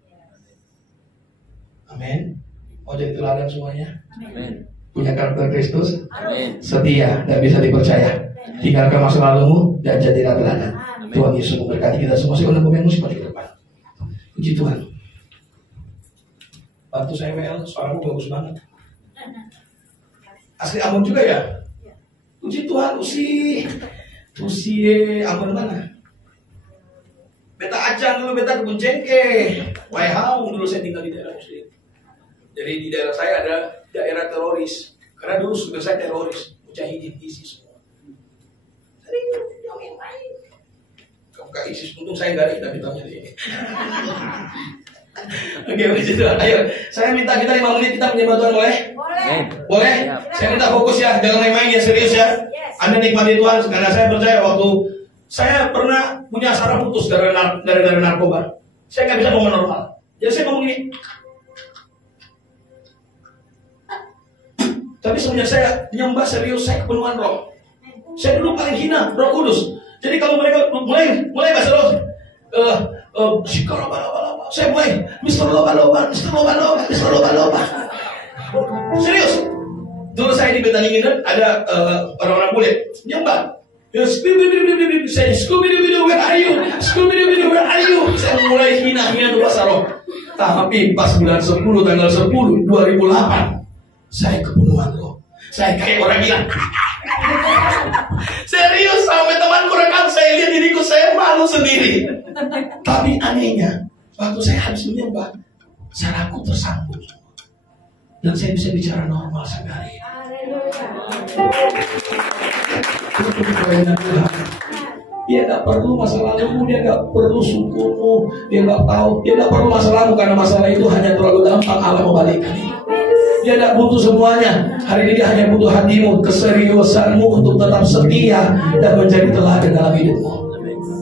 Amin. Mau jadi teladan semuanya? Amin. Punya karakter Kristus, Amin. setia dan bisa dipercaya. Tinggalkan masa lalumu dan jadilah teladan. Tuhan Yesus memberkati kita semua. Saya undang pemain musik pada ke depan. Puji Tuhan. Bantu saya WL, suaramu bagus banget. Asli Ambon juga ya? Puji Tuhan, Usi Ambon mana? Beta Acan dulu, beta Kebun Cengkeh. Waihau dulu saya tinggal di daerah Muslim. Jadi di daerah saya ada daerah teroris. Karena dulu sudah saya teroris, mujahidin ISIS semua. Jadi yang main. Kamu gak ISIS, untung saya nggak ada hitam-hitamnya di sini. Oke, begitu. Ayo, saya minta kita 5 menit kita menyembah Tuhan, boleh? Boleh. Boleh? Saya minta fokus ya, jangan main-main ya, serius ya. Anda nikmati Tuhan, karena saya percaya waktu saya pernah punya saraf putus dari narkoba. Saya nggak bisa ngomong normal. Jadi saya ngomong gini. Tapi semenjak saya nyembah serius, saya kepenuhan roh. Saya dulu paling hina Roh Kudus. Jadi kalau mereka mulai bahasa roh, saya mulai Mister Loba. Serius. Dulu saya di Betaningin ada orang-orang bule nyembah. Saya Scooby-Doo, where are you? Scooby-Doo, where are you? Saya mulai hina dulu bahasa roh. Tapi pas bulan 10 tanggal 10 2008 saya kepenuhan roh. Saya kayak orang gila. Serius, sampai temanku rekam, saya lihat diriku, saya malu sendiri. Tapi anehnya, waktu saya habis menyembah, sarafku tersambung. Dan saya bisa bicara normal sampai hari ini. Dia gak perlu masa lalumu, dia gak perlu sukumu, dia gak tahu, dia gak perlu masa lalu, karena masalah itu hanya terlalu gampang Allah membalikkan itu. Dia tidak butuh semuanya. Hari ini dia hanya butuh hatimu, keseriusanmu untuk tetap setia dan menjadi teladan dalam hidupmu.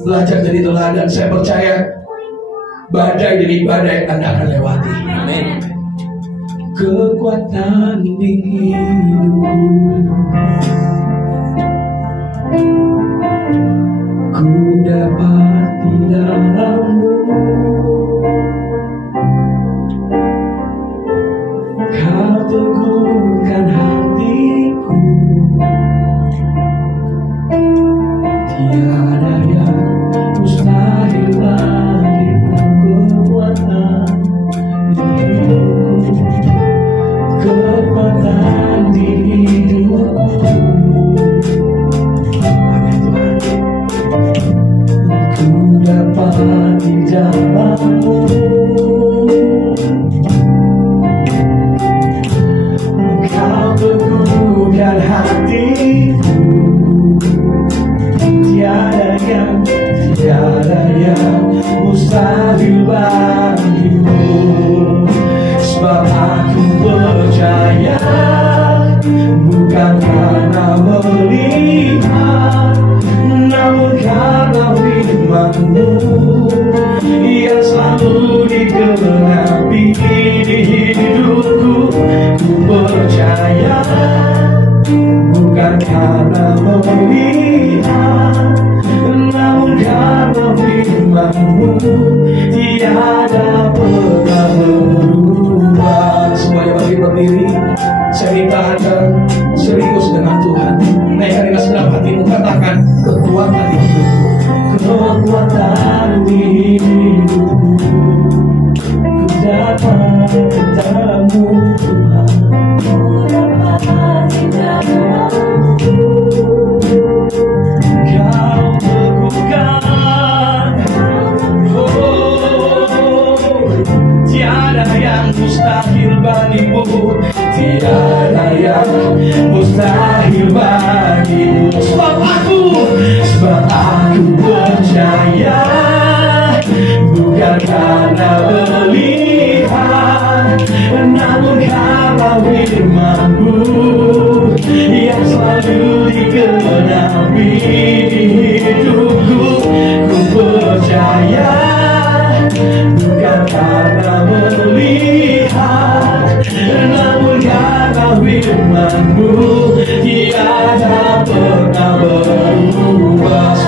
Belajar jadi teladan. Saya percaya badai demi badai Anda akan lewati. Amin. kekuatan di hidupku. Ku dapat di dalam-Mu, Kau teguhkan hatiku. Tiada yang mustahil bagimu, kekuatan di hidupku, kekuatan di hidupku. Amin Tuhan. Ku dapat di dalam-Mu, Kau teguhkan hatiku. Tiada yang mustahil bagimu, sebab aku percaya bukan karena melihat, namun karena firman-Mu yang selalu digenapi di hidupku. Ku percaya bukan karena melihat, namun karena firman-Mu tiada pernah berubah. Semuanya berdiri, saya minta Anda serius dengan Tuhan. Naik dari dalam hatimu, katakan kekuatan di hidupku, kekuatan di hidupku. Ku dapat kepadamu Tuhan, ku dapat di dalam-Mu. Kau teguhkan, tiada yang mustahil bagimu, tiada yang mustahil bagimu. Sebab aku percaya bukan karena melihat, namun karena firman-Mu yang selalu digenapi di hidupku. Ku percaya bukan karena melihat, namun karena firman-Mu tiada pernah berubah.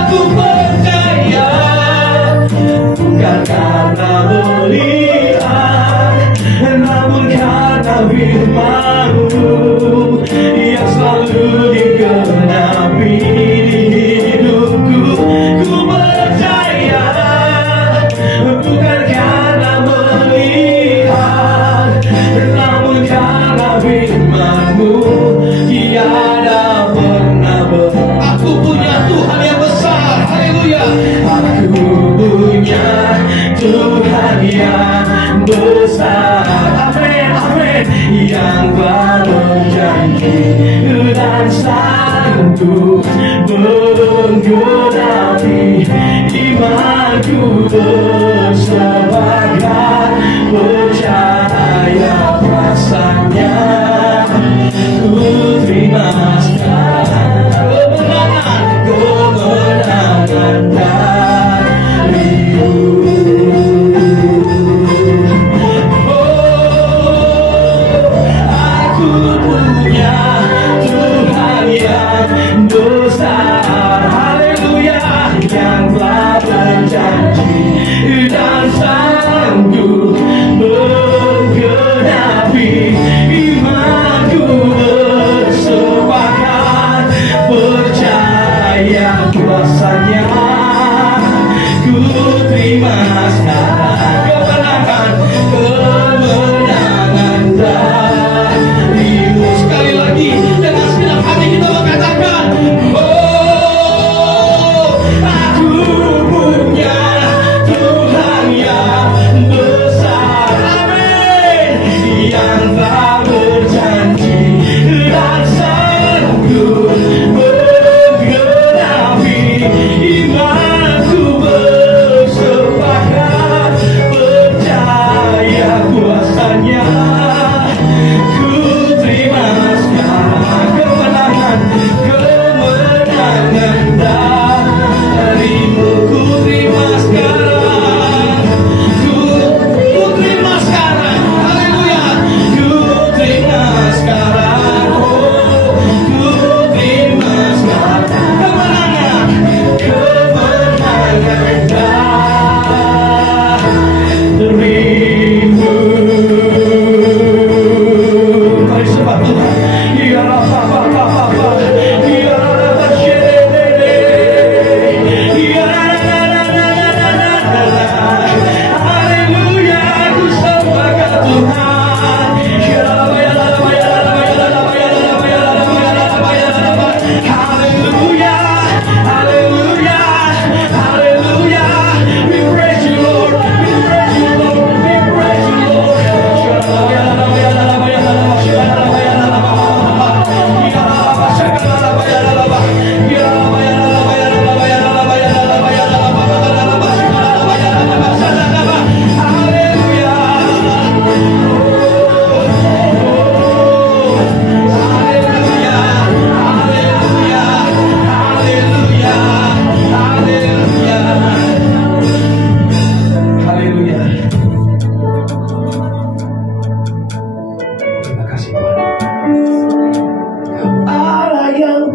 Aku percaya bukan karena melihat, namun karena firman-Mu yang selalu digenapi di hidupku. Ku percaya bukan karena melihat, namun karena firman-Mu tiada pernah berubah. Aku punya Tuhan yang besar, haleluya. Aku punya Tuhan yang besar, amin, amin, yang berjanji dan sanggup menggenapi imanku bersepakat percaya rasanya. Ku terima sekarang kemenangan darimu. Aku punya Tuhan yang besar, haleluya, yang telah berjanji dan sanggup menggenapi imanku bersepakat percaya kuasanya. Ku terima sekarang kemenangan darimu. Sekali lagi dengan segenap hati kita mengatakan, oh, aku punya Tuhan yang besar, amin, yang tak berjanji dan sanggup menggenapi imanku bersepakat percaya kuasanya. Ku terima sekarang kemenangan darimu. Ku terima sekarang, ku terima sekarang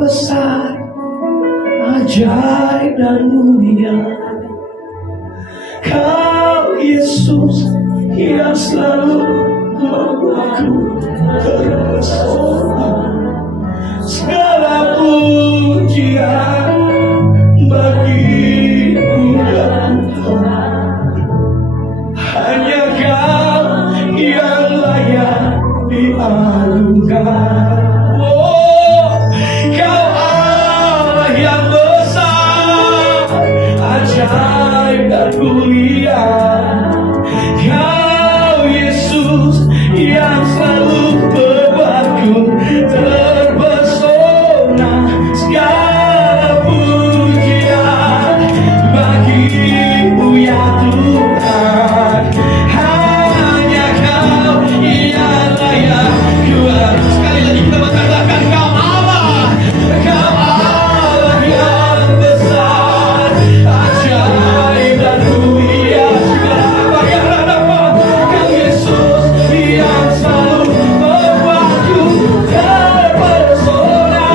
besar, ajaib dan mulia. Kau Yesus yang selalu membuatku terpesona. Segala pujian bagimu ya Tuhan. Hanya Kau yang layak diagungkan. Oh, Kau Allah yang besar, ajaib dan mulia. Kau Yesus yang selalu membuatku terpesona. Segala pujian bagimu ya Tuhan. Hanya Kau yang layak. Sekali lagi kita mengatakan Kau Allah yang besar, ajaib dan mulia. Segala yang ada Kau Yesus yang selalu membuatku terpesona.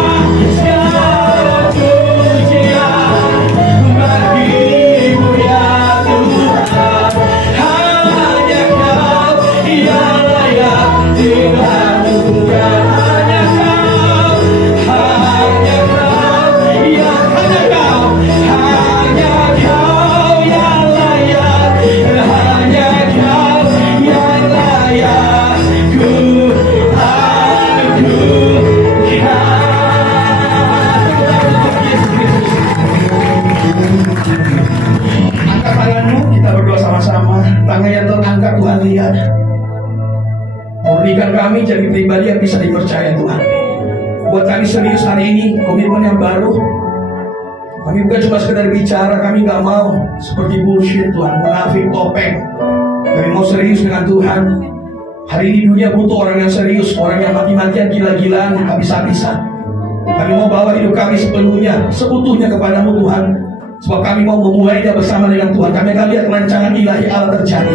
Segala pujian bagimu ya Tuhan. Hanya Kau yang layak diagungkan. Hanya Kau yang layak. Hanya Kau yang layak ku angkat tanganmu, kita berdoa sama-sama. Tangan yang terangkat Tuhan lihat. Murnikan kami jadi pribadi yang bisa dipercaya Tuhan. Buat kami serius hari ini, komitmen yang baru. Kami bukan cuma sekedar bicara, kami gak mau seperti bullshit Tuhan, munafik, topeng. Kami mau serius dengan Tuhan. Hari ini dunia butuh orang yang serius, orang yang mati-matian, gila-gilaan, habis-habisan. Kami mau bawa hidup kami sepenuhnya, seutuhnya kepadamu Tuhan. Sebab kami mau memulainya bersama dengan Tuhan. Kami akan lihat rancangan ilahi Allah terjadi.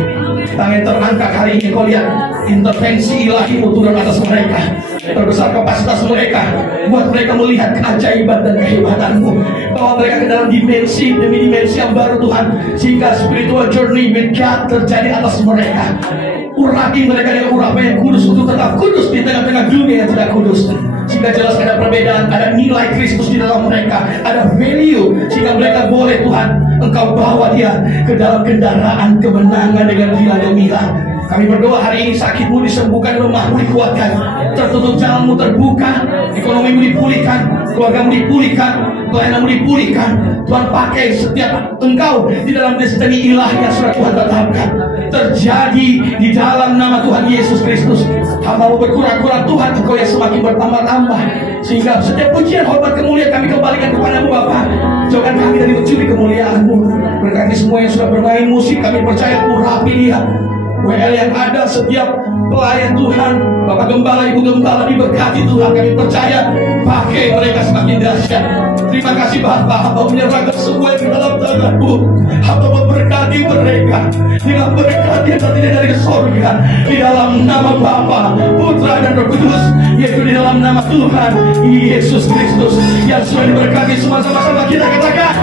Tangan terangkat hari ini, kau lihat intervensi ilahimu turun atas mereka. Terbesar kapasitas mereka, buat mereka melihat keajaiban dan kehebatanmu. Bawa mereka ke dalam dimensi demi dimensi yang baru Tuhan, sehingga spiritual journey with God terjadi atas mereka. Urapi mereka dengan urapan yang kudus untuk tetap kudus di tengah-tengah dunia yang tidak kudus. Sehingga jelas ada perbedaan, ada nilai Kristus di dalam mereka, ada value, sehingga mereka boleh Tuhan Engkau bawa dia ke dalam kendaraan kemenangan dengan gila gemilang. Kami berdoa hari ini sakitmu disembuhkan, lemahmu dikuatkan, tertutup jalanmu terbuka, ekonomimu dipulihkan, keluargamu dipulihkan, pelayananmu dipulihkan. Tuhan pakai setiap engkau di dalam destiny ilahi yang sudah Tuhan tetapkan. Terjadi di dalam nama Tuhan Yesus Kristus. Hamba-Mu berkurang-kurang Tuhan, Engkau yang semakin bertambah-tambah, sehingga setiap pujian, hormat, kemuliaan kami kembalikan kepadamu Bapa. Jauhkan kami dari mencuri kemuliaan-Mu. Berkati semua yang sudah bermain musik, kami percaya urapi dia. WL yang ada, setiap pelayan Tuhan, Bapak Gembala, Ibu Gembala diberkati Tuhan. Kami percaya pakai mereka semakin dahsyat. Terima kasih Bapak, hamba menyerahkan semua yang di dalam tangan-Mu. Hamba memberkati mereka dengan berkat yang tertinggi dari surga, di dalam nama Bapa, Putra dan Roh Kudus, yaitu di dalam nama Tuhan Yesus Kristus yang sudah diberkati. Semua sama-sama kita katakan